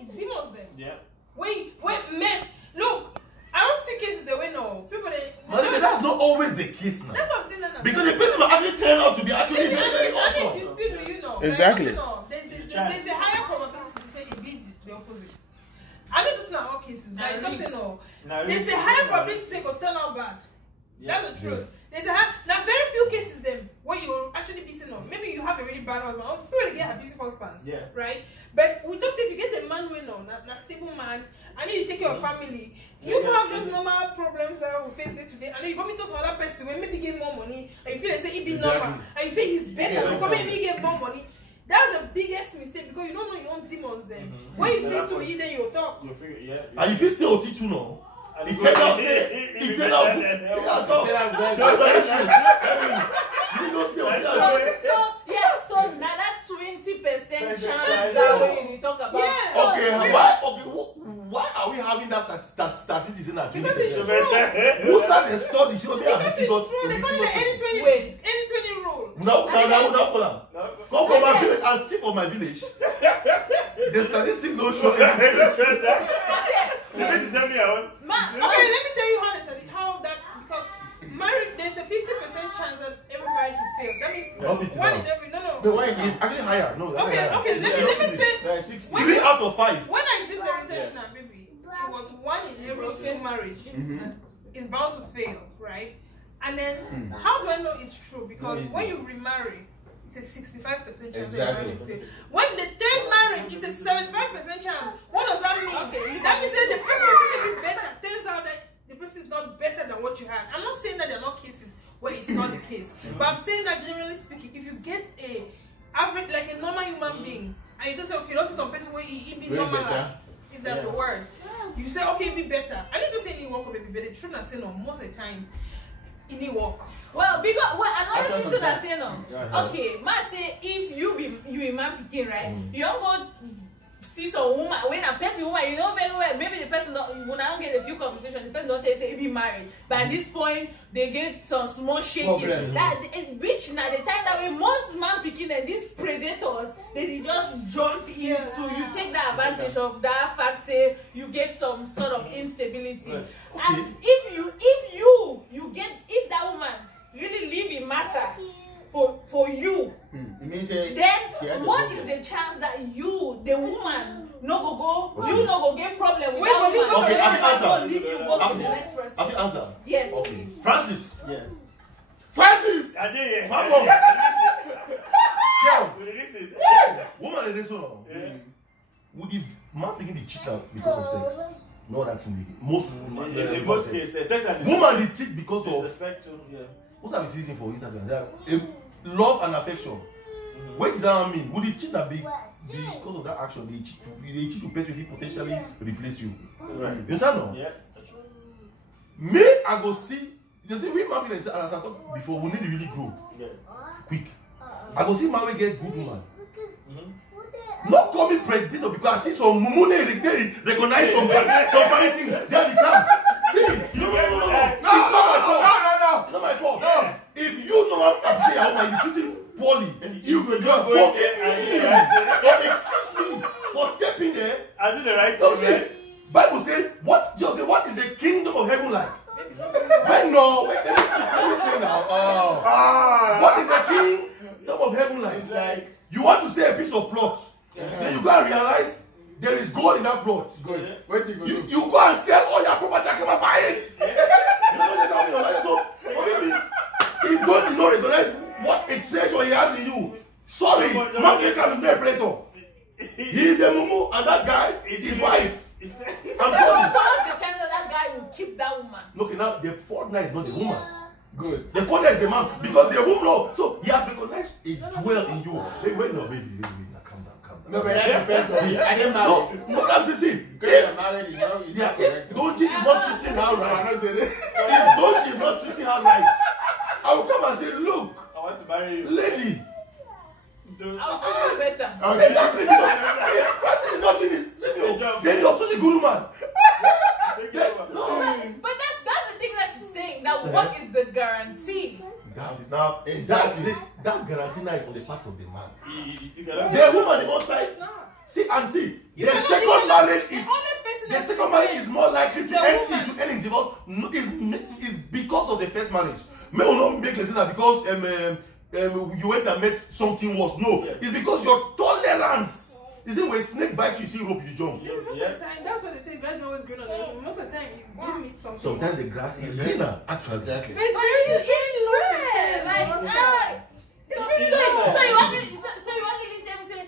it demons them. Yeah. When men look, I don't see cases the way no people they. That's not always the case now. That's what I'm saying now. Because the person will actually turn out to be actually very awesome. Dispute with you know. Exactly. There's a higher probability to say it be the opposite. I know this is not all cases, but it doesn't know. There's a higher probability to say it will turn out bad. Yeah. That's the truth. There's a now very few cases then where you actually be saying no. Maybe you have a really bad husband. Or people get abusive husbands. Yeah. Right? But we talk if you get a man who know, a stable man, and then you take care of family, you have just normal problems that we face day to day, and then you go meet some other person when maybe get more money, and you feel like say he be normal, and you say he's better, because maybe he get more money. That's the biggest mistake because you don't know your own demons then. When you stay to eat, then you talk. And if you stay OT too now, it turns out it turns out so now that 20% chance that when you talk about why are we having that statistics in that? Because it's true. Who started the study? Because it's true. They call it the 80-20 rule. No, come from my village, as chief of my village. The statistics don't show anything. Okay, let me tell you how that because marriage there's a 50% chance that every marriage will fail. That means one in every no. The one is actually higher. No. Okay. Let me say 3 out of 5. When I did the research now, baby, it was 1 in every 2 marriage is bound to fail, right? And then how do I know it's true? Because when you remarry, it's a 65% chance that you're fail. When the 3rd marriage is a 75% chance, what does that mean? That means that the person is better. Turns out that the person is not better than what you had. I'm not saying that there are not cases where it's not the case, but I'm saying that generally speaking, if you get a average like a normal human being, and you just say okay, don't see some person where he be normal, if that's a word, you say okay, be better. I need to say any work or maybe better. The truth I say no most of the time. Any work. Well, because another thing to that say no. Okay, man say if you a man picking right, you don't go see some woman when a person woman you know very well maybe the person don't when I don't get a few conversations the person don't tell say he be married. But at this point they get some small shaking. Which now the time that when most man picking and these predators they just jump into you take that advantage of that fact say you get some sort of instability. And if that woman really live in massa for you, then what is the chance that you, the woman, no go you no go get problem with that woman? Okay, I can answer. Leave you go to the next person. I can answer. Yes. Okay. Francis. Yes. Francis. I did. Listen. Woman in this one. Would if man begin to cheat out because of sex? No, that's in most cases. Woman they cheat because of respect to what's that reason for Instagram? Love and affection. What does that mean? Would they cheat that big because of that action? They cheat to person who potentially replace you. Right. You understand no? Yeah. Me, I go see. You see, we man as I talked before, we need to really grow quick. I go see man we get good woman. Not call me predator because I see some mumu they recognize some fighting. There they come. See, no. It's not my fault. No. It's not my fault. No. If you know I'm saying how you treating poorly, you will just forgive me. Excuse me for stepping there. I did the right thing. See, Bible says what is the kingdom of heaven like? Wait, let me say now. What is the kingdom of heaven like? It's like you want to say a piece of plot. Then you go and realize there is gold in that plot. Good. You go and sell all your property and come and buy it. You know what if God did not recognize what a treasure he has in you, sorry, man can be a predator. He is a mumu and that guy is his wife. I'm sorry. What's the chance that that guy will keep that woman? Look, now the fourth night is not the woman. Good. The father is the man because the woman so he has recognized a jewel in you. Wait, no, baby, now calm down. No, but that depends on me. I didn't marry. No, that's the thing. If Donji is not treating her right, I will come and say, look, I want to marry you. Lady. I'll do you better. Exactly. If Francis is not doing it, then you're such a good woman. No. But that's the thing that she's saying. That what is the guarantee? That's it now. Exactly. That guarantee now is on the part of the man. The woman on the outside. See, auntie, You the cannot second even- marriage the is only person the that second should marriage pay is more likely is to the end woman. in divorce. Is because of the first marriage. May will not make sense that because you went and met something worse. No, it's because your tolerance. You see, when snake bite you, see rope, you jump. Most of the time, that's what they say. Grass is always greener. Most of the time, you meet something. Sometimes the grass is greener, actually. Exactly. But it's very it's Like, it's very so you want to tell me say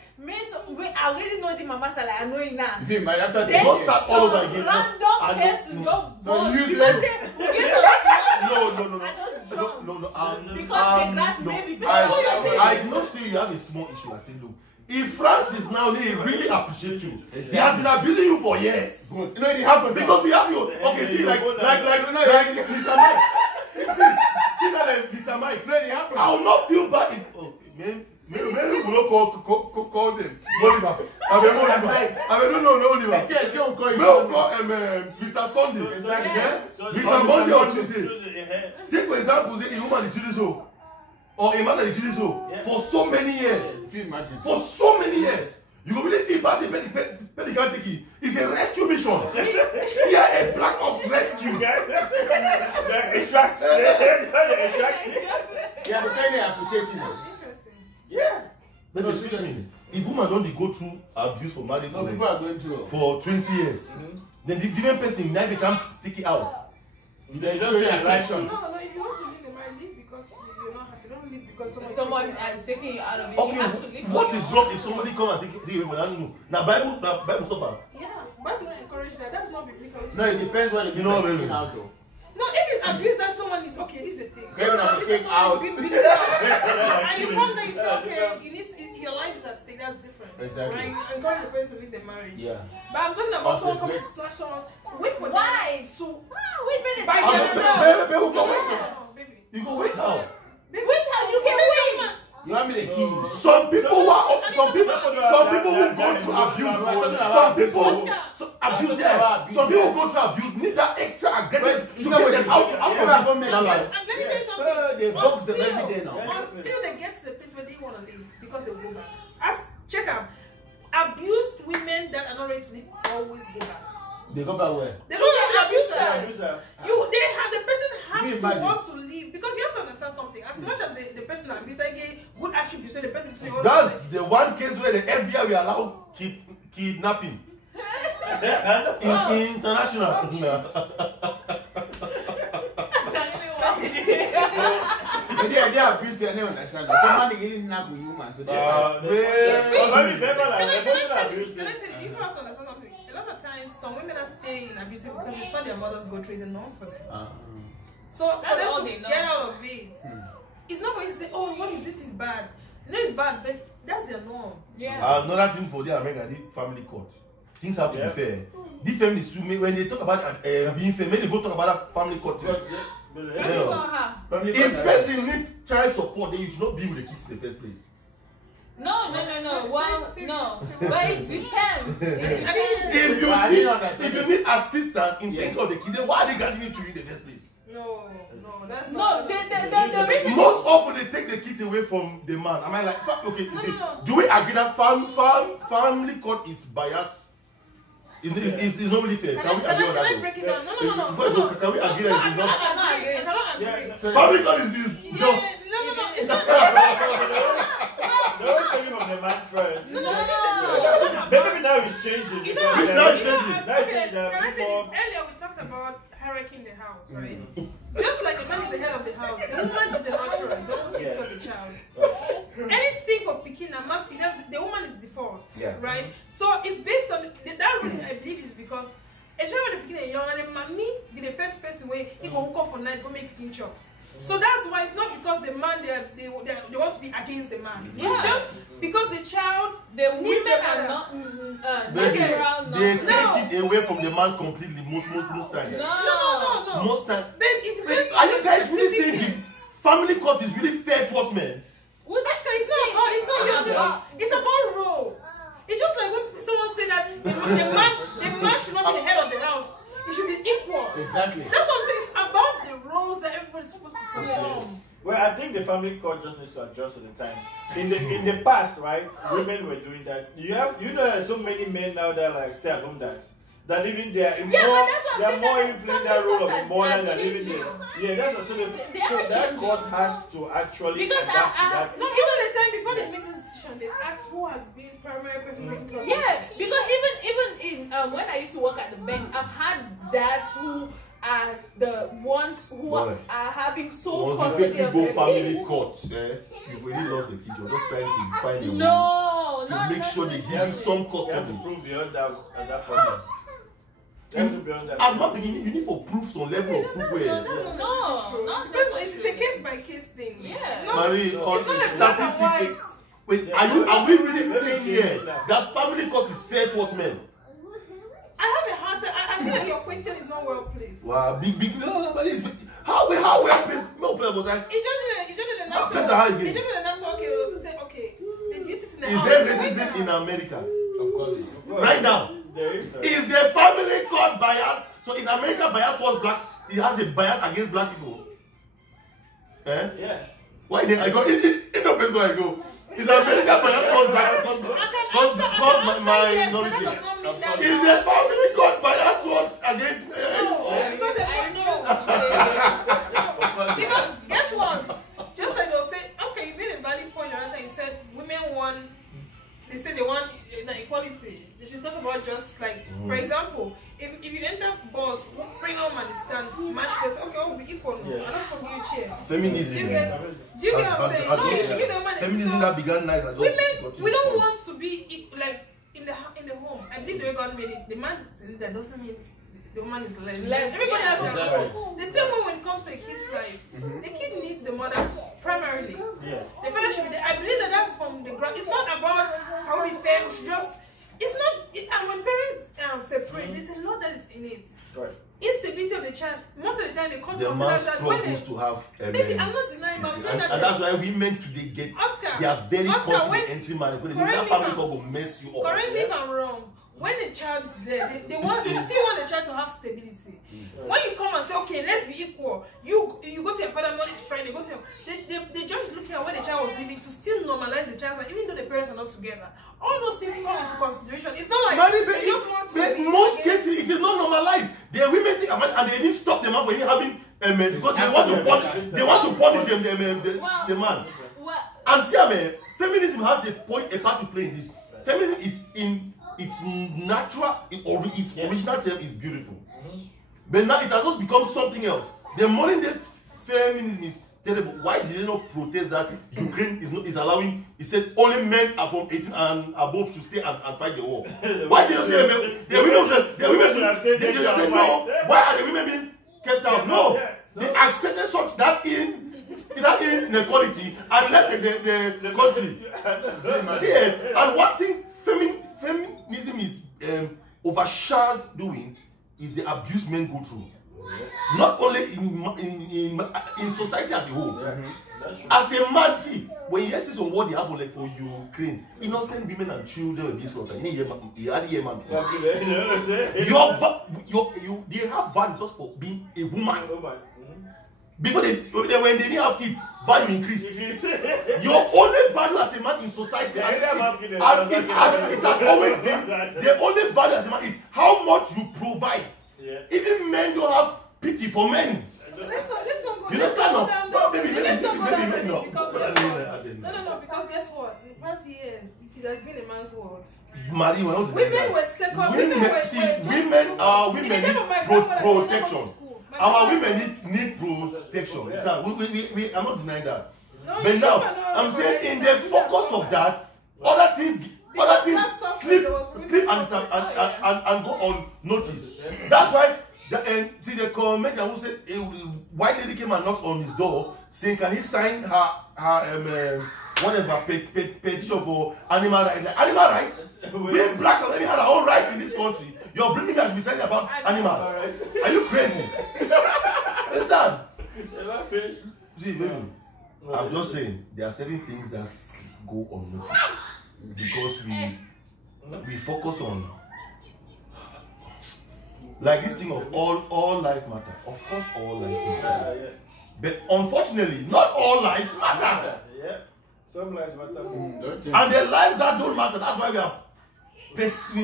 me I already know the mama salary. I know it now. You feel mad after Then Don't start all over again. Random I person know. go So boss. useless. Because say, we get some No. I don't jump. No. Because the grass may be better. I did not say you have a small issue. I said, look, if Francis now really appreciate you, he has been abusing you for years. Good. You know it happened Because we have you. Okay, see, like Mr. Mike. See that, Mr. Mike. No, it happened. I will not feel bad if. Oh, man. Maybe we will not call them. Oliver. No, Oliver. Let's go call you. We will call Mr. Sunday. Exactly. Yeah? So Mr. Monday or Tuesday. Take for example, say a woman is children's home or a man is children's home for so many years. Feel imagine. For so many years. You will really feel bad. Say, Penny can't take it. It's a rescue mission. CIA Black Ops Rescue. Extract. Yeah, but Penny appreciate you. interesting. Yeah. But excuse me, if woman don't go through abuse for marriage No, people are going through. for 20 years, then the different person now they can take it out. They don't see affection. No, if you want to leave the marriage, leave because you're not happy. Don't leave because Someone is taking you out of it. You have to Okay, leave. what is wrong if somebody come and take it away? I don't know. Now Bible stop. Yeah, Bible don't encourage that. That's not biblical. No, it depends what You know what I mean? taking out of. No, if it's abuse that someone is okay, this is a thing. Going on If the it's take someone out. is being beaten up, and you come there, you say, okay, you need to, your life is at stake. That's different. Exactly. Right? You encourage the person to leave their marriage. Yeah. But I'm talking about Also, someone coming to great. slash someone's. Wait for Why? them. So Wait a minute. by Ah, themselves. baby, go No, wait. baby. You go wait how? Baby, Wait how you can wait. You want me the keys? Some people who go through abuse. Some people abuse. Yeah. Some people who go through abuse need that extra aggression to get them out of You that. go make And let me tell you something. They box them Until- every day now. Until they get to the place where they want to leave because they will go back. Ask, check out. Abused women that are not ready to leave always go back. They go back where? They go back to the abusers. The person Can you has to imagine? want to leave because you have to understand something. As much as the person abused, get good attributes, so the person to the That's the one case where the FBI will allow kidnapping. International. They abuse they don't understand. Somebody getting knack with human, so they Can I say, you have to understand something? A lot of times, some women are staying in abusive because they saw their mothers go through. It's a norm for them. So for That's all them they to know. get out of it, it's not for you to say, "Oh, what is this? Is bad." No, it's bad, but that's their norm. Yeah. Another thing for the American, the family court. Things have to be fair. The families, when they talk about being fair, when they go talk about that family court. If person need child support, then you should not be with the kids in the first place. No. Well, no. But it depends. If you need assistance in taking care of the kids, then why are they granting it to you in the first place? No, that's No, not. the reason. Most often they take the kids away from the man. Am I like, okay? No. Do we agree that family court is biased? It's not really fair. Can we agree on that? Can I break it down? No. Can we agree that it's not? I cannot agree. Family court is Yeah, just. no. It's not. Don't take it from the man first. No. Maybe now it's changing. You know, Which can now I is changing. say this? Earlier we talked about hierarchy in the house, right? Just like the man is the head of the house, the woman is the nurturer. The woman is for the child. Anything for picking a man, the woman is default, right? So it's based on that ruling. I believe is because a child when they picking a young and the mommy be the first person where he go hook up for night, go make picking chop. So that's why it's not because the man they want to be against the man. It's just because the child, The women are not natural. They take it away from the man completely most times. No. Most times. But it depends Are on you the guys really specific saying the case. family court is really fair towards men? It's not it's about roles. It's just like when someone say that the man should not be the head of the house. It should be equal. Exactly. That's what I'm saying. It's about the roles that everybody's supposed to perform. Well, at I think the family court just needs to adjust to the times. In the past, right, women were doing that. You know there's so many men now that are like stay-at-home dads. That even they're more in playing that role of a mother than even there. Yeah, that's what. So that court has to actually because adapt to that. No, even the time before they make the decision, they ask who has been primary person taking care of. Yeah, because even in when I used to work at the bank, I've had dads who are the ones who are having so custody of go family court, you've already lost the kid. You're just trying to find a way to make sure they give you some custody. You have to prove beyond that point. As my beginning, you need to prove some level of proof. No, it's a case by case thing. Yeah. Marie, on statistics, wait, are we really saying here that family court is fair towards men? I have a hard time. I feel like your question is not well placed. Wow, big. No, but it's how well placed? No player was like. It's just the national. Okay, to say okay. The duties in the house. Is there racism in America? Of course. Right now. Is the family court biased? So is America biased towards black? It has a bias against black people. Eh? Yeah. Why did I go? In the place where I go. Is America biased towards black? Towards minority. Is the family court biased towards against? No, because I know. Because guess what? Just like they'll say, Oscar, you made a valid point. You said women want. They say they want equality. They should talk about justice. Like, for example, if you enter bus, bring on man stand, match this. Okay, we'll be equal. No, I'm not going to give you a chair. Feminism. Do you get what I'm saying? No, you should give them man. Feminism that began nice. Women, we don't want to be like in the home. I believe the way God made it. The man is in there doesn't mean the woman is less. Everybody has their role. The same way when it comes to a kid's life, the kid needs the mother primarily. Yeah. The father should be there. I believe that's from the ground. It's not about how we fair. We should just. It's not. And when parents separate, there's a lot that is in it. Right. Instability of the child. Most of the time, they come the from man that struggles to have. Maybe I'm not denying, but I'm saying that. And that's why women today get. Oscar, they are very confident entry man. When that family will mess you up. Correct me if I'm wrong. When the child is there, they still want the child to have stability. When you come and say, okay, let's be equal, you go to your father Monday to Friday, go to they just looking at when the child was living to still normalize the child, even though the parents are not together. All those things come into consideration. It's not like they just want to. In most cases, it is not normalized. The women think and they didn't stop the man from even having because they want to punish the man. And see, feminism has a part to play in this. Feminism is in its natural, its original term is beautiful. But now it has just become something else. The modern day feminism is terrible. Why did they not protest that Ukraine is allowing? It said only men are from 18 and above should stay and fight the war. Why did you say the women should say no? Why are the women being kept out? No, they accepted such that inequality and let the country see it. And one thing feminism is overshadowing is the abuse men go through. Not only in society as a whole. As a man, when you see what they happen like for Ukraine, innocent women and children will be slaughtered. They have value just for being a woman. Because when they didn't have kids, value increase. Your only value as a man in society, and it has always been, the only value as a man is how much you provide. Yeah. Even men don't have pity for men. Let's not go. You understand now? No, maybe no. Because guess what? In the past years, it has been a man's world. Marie, women were second. Women need protection. Our women need protection. We are not denying that. No, but now, I'm saying in the focus of that, other things sleep and go unnoticed. That's why the comedian who said a white lady came and knocked on his door saying, can he sign her whatever petition for animal rights? Like, animal rights? We blacks have never had our own rights in this country. You're bringing me as we said about animals. Are you crazy? Understand? See, baby, I'm just saying there are certain things that go unnoticed because we focus on like this thing of all lives matter. Of course, all lives matter. But unfortunately, not all lives matter. Yeah. Some lives matter more. And the lives that don't matter, that's why we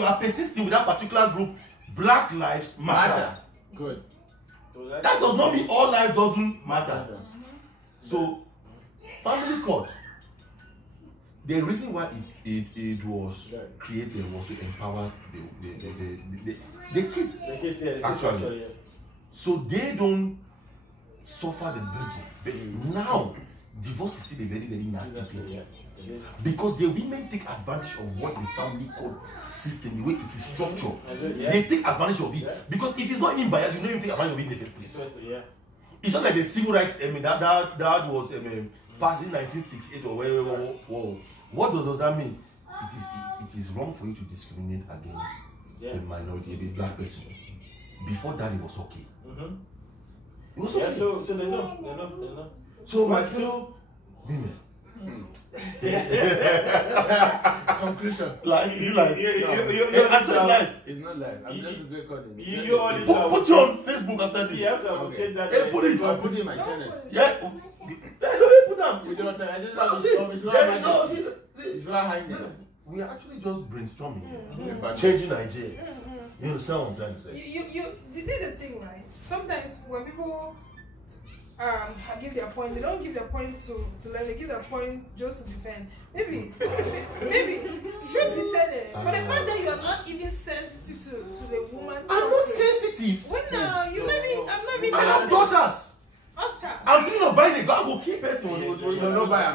are persisting with that particular group. Black lives matter. Good. That does not mean all life doesn't matter. So, family court, the reason why it was created was to empower the kids. Actually. So they don't suffer the burden. But now, divorce is still a very, very nasty thing. Because the women take advantage of what the family court system, the way it is structured. They take advantage of it. Because if it's not even biased, you don't even take advantage of it in the first place. It's not like the civil rights, I mean, that was passed in 1968 or whoa. What does that mean? It is wrong for you to discriminate against a minority, a black person. Before that, it was okay. It was okay. Yeah, so they know. So my fellow women. Conclusion. Life is life. Life. It's not life. I'm just recording. Put you on Facebook after this. Yeah, okay. Put it. I'll put it in my channel. Yeah. No, put them. We don't. I just we are actually just brainstorming here. Changing Nigeria. You understand what I'm trying to say? This is the thing, right? Sometimes when people give their point, they don't give their point to learn, they give their point just to defend. Maybe it should be said for the fact that you are not even sensitive to the woman's I'm not sensitive. When I'm not even I have daughters. Oscar. I'm thinking of buying a gun. Go keep person. No, buy.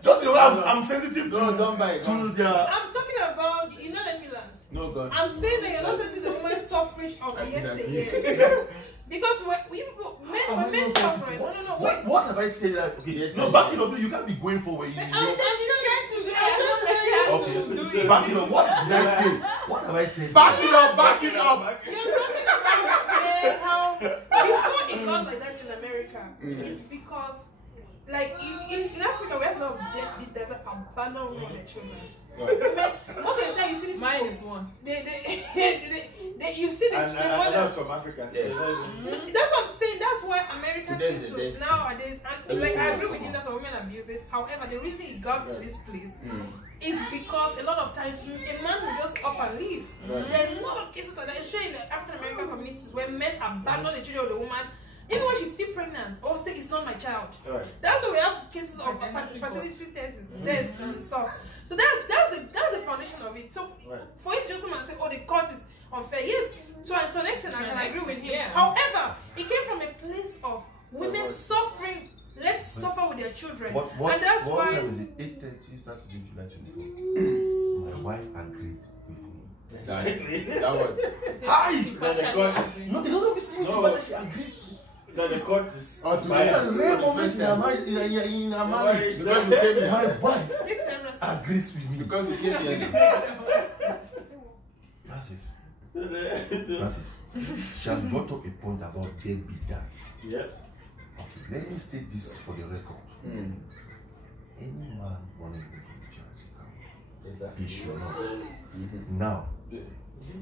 Just the way I'm sensitive to. Don't buy. I'm talking about let me learn. No gun. I'm saying that you're not sensitive to the woman's suffrage of yesteryear. Because when men suffer, no. What have I said? Okay, yes, no, back it up. You can't be going forward. I'm trying to do. Back it up. What did I say? What have I said? Back it up. You're talking about how before it got like that in America, it's because like in Africa we have a lot of dead that abandon all their children. Most of the time you see this. Mine is one. You see the mother from Africa. That's what I'm saying. That's why America came to nowadays. And like I agree with you that some women abuse it. However, the reason it got to this place is because a lot of times a man will just up and leave. There are a lot of cases like that, especially in the African American communities, where men abandon the children of the woman. Even when she's still pregnant, or say it's not my child. That's why we have cases of fertility tests and stuff. So that's the foundation of it. So for you to just come and say, oh, the court is unfair, yes. So to an extent, I can agree with him. Yeah. However, it came from a place of women suffering. Let's suffer with their children, and that's why. What time is it? 8:30 Saturday, July 24. My wife agreed with me. That one. Hi. No, they don't be seeing that she agreed. The court is. These are the rare moments in our marriage. Because we came here. My wife agrees with me. Because we came here. Francis, she has brought up a point about deadbeat dads. Yeah. Okay, let me state this for the record. Any man wanting to go to church, he should not. Now,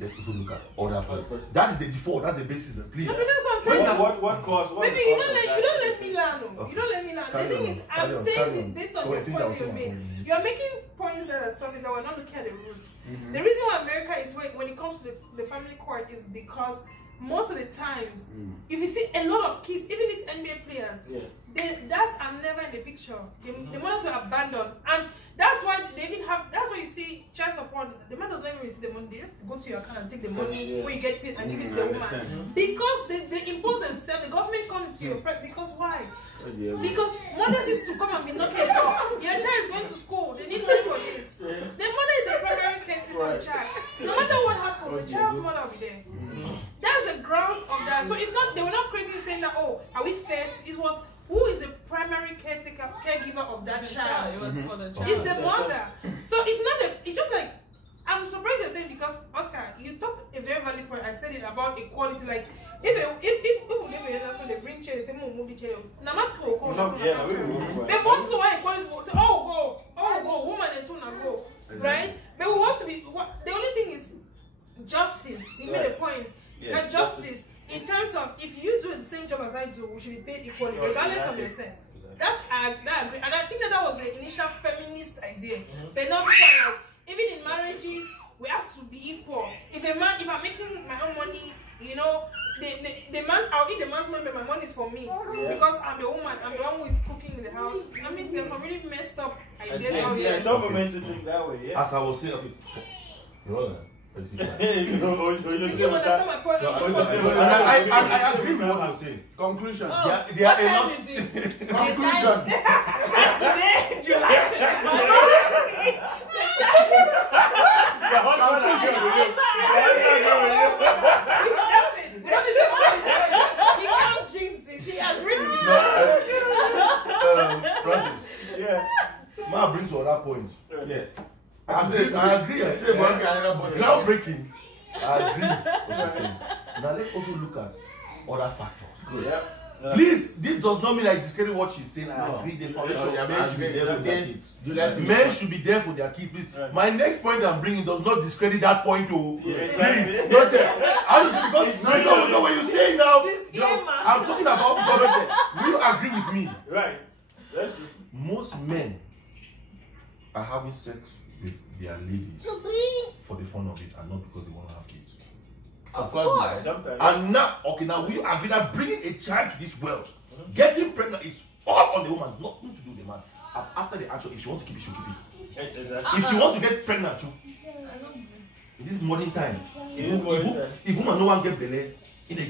let's also look at other points. That is the default. That's the basis. Please. No, that's what I'm trying to. What cause? Maybe you don't let me learn. Okay. You don't let me learn. The thing is, I'm saying this based on the point you made. You're making points that are surface that we're not looking at the roots. The reason why America is when it comes to the family court is because most of the times, if you see a lot of kids, even these NBA players, their dads are never in the picture. The mothers were abandoned, and that's why they didn't have. That's why you see child support. The man doesn't even receive the money. They just go to your account and take the money when you get paid and give it to the woman. Because they impose themselves. The government comes into your prep. Because why? Because mothers used to come and be knocking the door. Your child is going to school. They need money for this. The mother is the primary caretaker of the child. No matter what happens, the child's mother will be there. That's the grounds of that. So it's not. They were not crazy saying that. Oh, are we fair? It was. Who is the primary caregiver of that child? It's the mother. So it's not it's just like, I'm surprised you're saying, because Oscar, you talked a very valid point. I said it about equality. Like if we live in so they bring chairs, they move the chair. Now not go. They want to why equality. Say go, woman and two now go, right? But we want to be. The only thing is justice. He made a point that justice in terms of if you do the same job as I do, we should be paid equally, regardless of your sex. That's I agree, and I think that was the initial feminist idea. But not like, even in marriages, we have to be equal. If I'm making my own money, you know, the man, I'll eat the man's money, but my money is for me because I'm the woman. I'm the one who is cooking in the house. I mean, there's some really messed up ideas. It's not meant to think that way. Yeah. As I was saying, okay, You understand my point? I agree with what you're saying. Conclusion. Oh, There are a lot. Conclusion. Saturday, July He can't jinx this. He agreed with Francis. Yeah. Ma brings to that point. Yes. I agree. I say groundbreaking. I agree what you're saying. Now let's also look at other factors. Good. Yeah. Please, this does not mean I discredit what she's saying. I agree. The foundation men should be there for their kids. Men should be there for their kids. Please. My next point I'm bringing does not discredit that point. Please. Honestly, because you know what you're saying now. I'm talking about because will you agree with me? Right. That's true. Most men are having sex with their ladies for the fun of it and not because they want to have kids. Of course. And now, okay, now we agree that bringing a child to this world, getting pregnant is all on the woman, nothing to do with the man. After the action, if she wants to keep it, she'll keep it. Exactly. If she wants to get pregnant too, in this modern time, if woman no one get belly, in the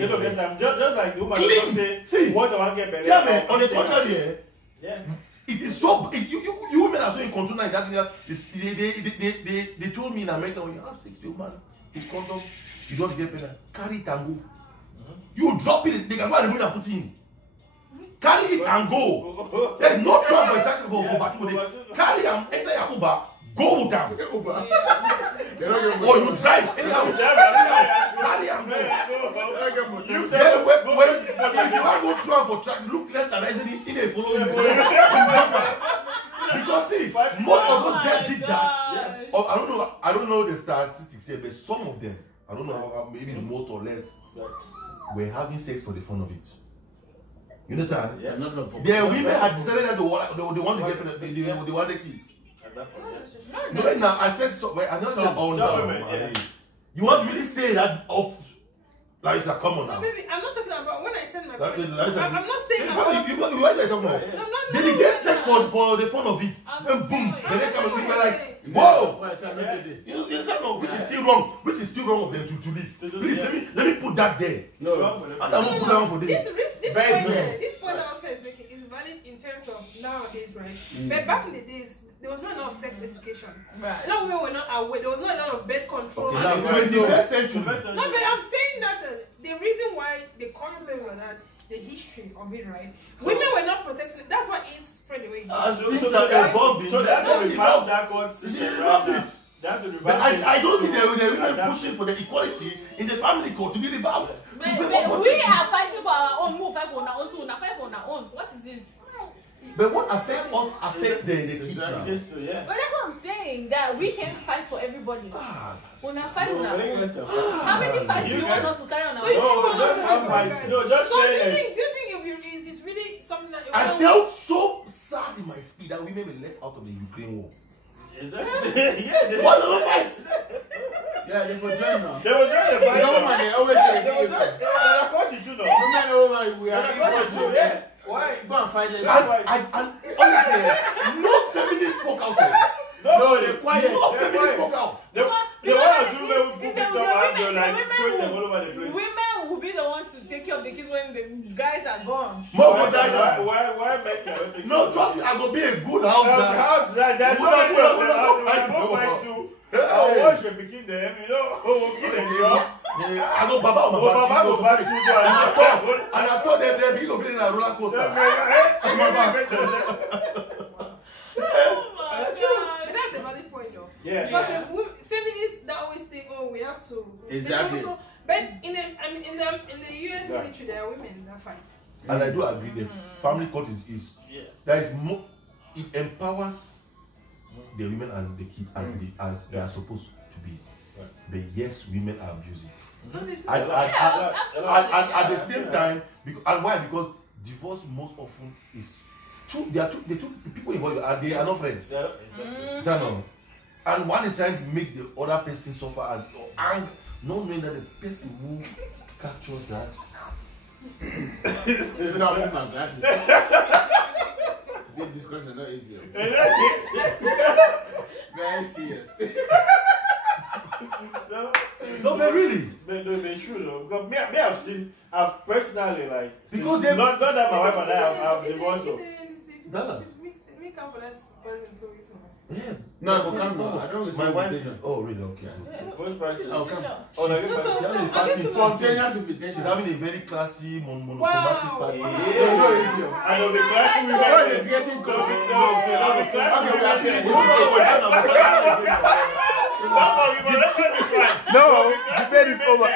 just like the woman clean. say, what do I get belly? See, on the contrary, yeah. It is so. You women are so in control now. They told me in America when you have sex with a woman, with condom, you don't get pregnant. Carry it and go. You drop it. They can go and remove and put it in. Carry it and go. There's no trouble for attraction for Batu. Carry and enter your Uber. Go down. Or you drive. Anyhow. Carry and go. If you want to go travel for track, look left and right. In a follow you. Because see, most of those dead dads. I don't know the statistics here, but some of them, I don't know, maybe it's most or less, were having sex for the fun of it. You understand? Yeah. Their women had decided that they want to get pregnant, they want the kids. No, now I said so. I know that all. You want to really say that of Larissa? Come on now. No, baby, I'm not talking about when I send my. I'm not saying. You guys are talking about. They get sex for the fun of it. Then boom, the next time we like, whoa. You said no, which is still wrong. Which is still wrong of them to live. Please let me put that there. No. I'm gonna put down for this. This point Oscar is making is valid in terms of nowadays, right? But back in the days, there was not a lot of sex education. Right. A lot of women were not aware. There was not a lot of bed control. Okay, now 21st century. No, but I'm saying that the reason why the concept was that the history of it, right? Women were not protected. That's why it spread away. As things are evolving, so that's why we found that God system. But I don't see the women pushing for the equality in the family court to be revolved. We are fighting for our own, move fight for our own too, now fight for our own. What is it? But what affects us affects the kids now. But that's what I'm saying, that we can fight for everybody. When I fight on our own. How many fights do you want us to carry on our own? No, just so do you think it's really something that I felt so sad in my spirit that women were left out of the Ukraine war. Yeah, what the fights? Yeah, they were joining now. They were joining the fight. No man, they always say they women we are yeah. Why? Go and fight. And honestly, no feminist spoke out there. No, they're quiet. No feminist spoke out. The one or two men who picked up and they're like throwing them all over the place. Women will be the one to take care of the kids when the guys are gone. Why men? No, trust me, I go be a good house dad. That's what I'm going to. I'll wash the bikini them, you know, we'll kill them, you know. I go Baba on my back. And I thought that they're big of it in a roller coaster. Oh my God. But that's a valid point, though. Yeah. Because the feminists that always think, oh, we have to. Exactly. But in the US military, there are women that fight. And I do agree. The family court is there is more. It empowers the women and the kids as they are supposed to be. But yes, women are abusing. Mm-hmm. And at the same time, and why? Because divorce most often is the two people involved they are not friends. Mm-hmm. And one is trying to make the other person suffer and not knowing that the person who captures that. It's not my glasses. This discussion is not easy. Very serious. No, but really. They should though. Because I've personally like because they not that my wife and I have divorced though. Me come for that person too. Yeah. No, come on. I don't my wife. invitation. Oh, really? Okay. Most person. Oh, come. Oh, no, Spontaneous invitation. She's having a very classy, monochromatic party. Yeah. I know the classy women. What's the dressing code? No, no, debate is over.